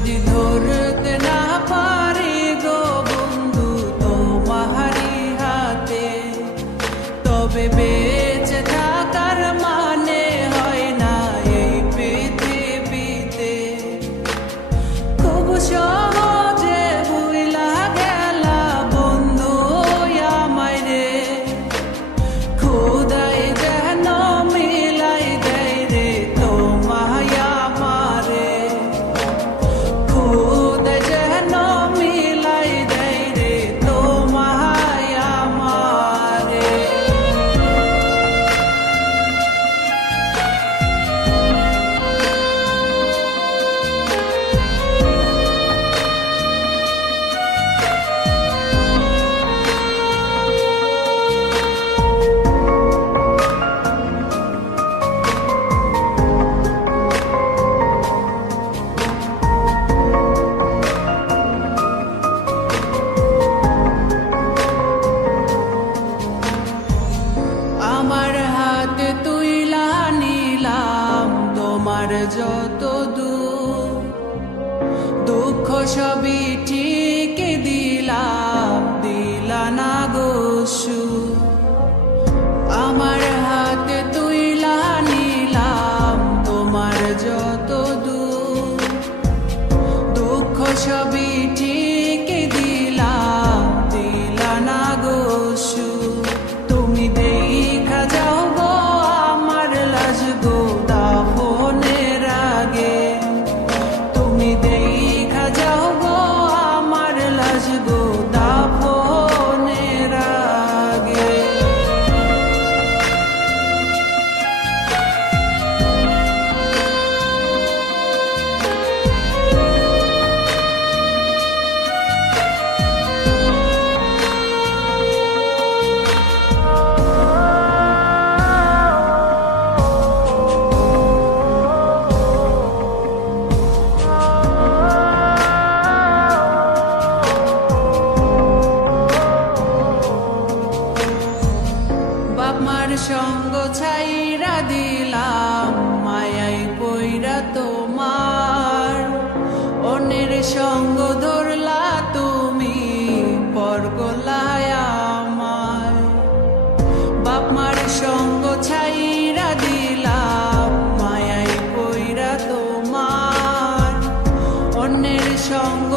যদি ধরতে না পারি গো বন্ধু তোমারি হাতে, তবে বেঁচে থাকার মানে হয় না এই পৃথিবীতে। খুব সহজে ভুইলা গেলা বন্ধু আমায় রে, খোদাই যেন মিলাই দেয় রে তোমায় আমারে, খোদাই যেন মিলাই দেয় রে তোমায় আমারে। আমার হাতে তুইলা নিলাম তোমার যত দূর, দুঃখ সবই ঠিক দিলাম, দিলা না গো সুর। আমার হাতে তুইলা নিলাম তোমার যত দূর, দুঃখ সবই ঠিক দিলাম, দিলা না গো সুর। তুমি দেখা যাও গো আমার লাজ গো দাফনের আগে, তুমি দেখা যাও গো আমার লাজ গো দাফনের আগে। বাপমার সঙ্গ ছাইরা দিলাম মায়াই পইরা তোমার, অন্যের সঙ্গ ধরলা তুমি পর গলায় আমার। বাপমার সঙ্গ ছাইরা দিলাম মায়াই পইরা তোমার, অন্যের সঙ্গ